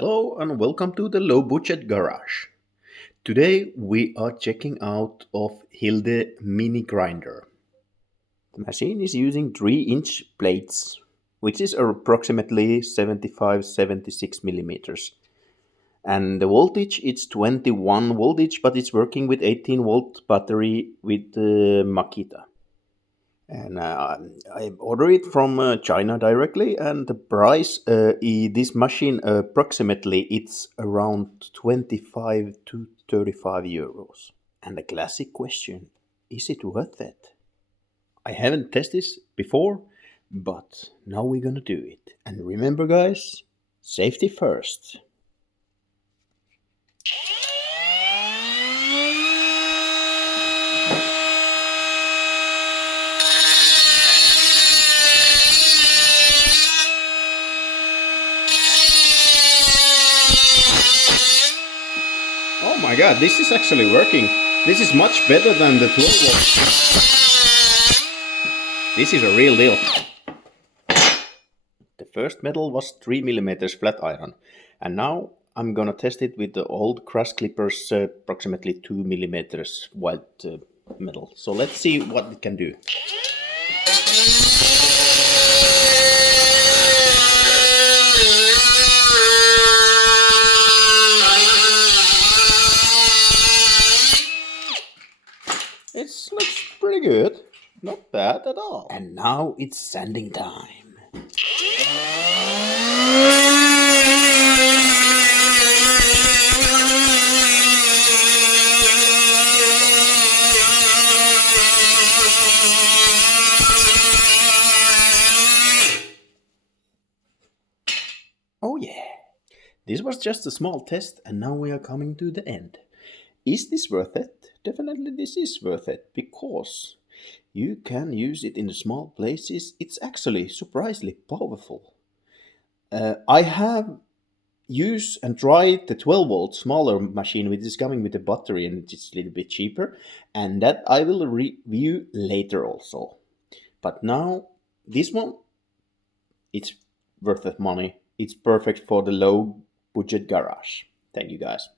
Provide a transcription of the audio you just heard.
Hello and welcome to the low budget garage. Today we are checking out of HILDA mini grinder. The machine is using 3-inch plates, which is approximately 75-76 millimeters. And the voltage it's 21 voltage, but it's working with 18-volt battery with Makita. And I ordered it from China directly, and the price this machine approximately it's around 25 to 35 euros. And the classic question: is it worth it? I haven't tested this before, but now we're gonna do it. And remember, guys, safety first. Oh my god, this is actually working. This is much better than the 12 volt. This is a real deal. The first metal was 3 millimeters flat iron, and now I'm gonna test it with the old grass clippers, approximately 2 millimeters white metal. So let's see what it can do. It looks pretty good. Not bad at all. And now it's sanding time. Oh yeah. This was just a small test, and now we are coming to the end. Is this worth it? Definitely this is worth it, because you can use it in small places. It's actually surprisingly powerful. I have used and tried the 12 volt smaller machine, which is coming with a battery and it's a little bit cheaper, and that I will review later also. But now this one, it's worth the money. It's perfect for the low budget garage. Thank you guys.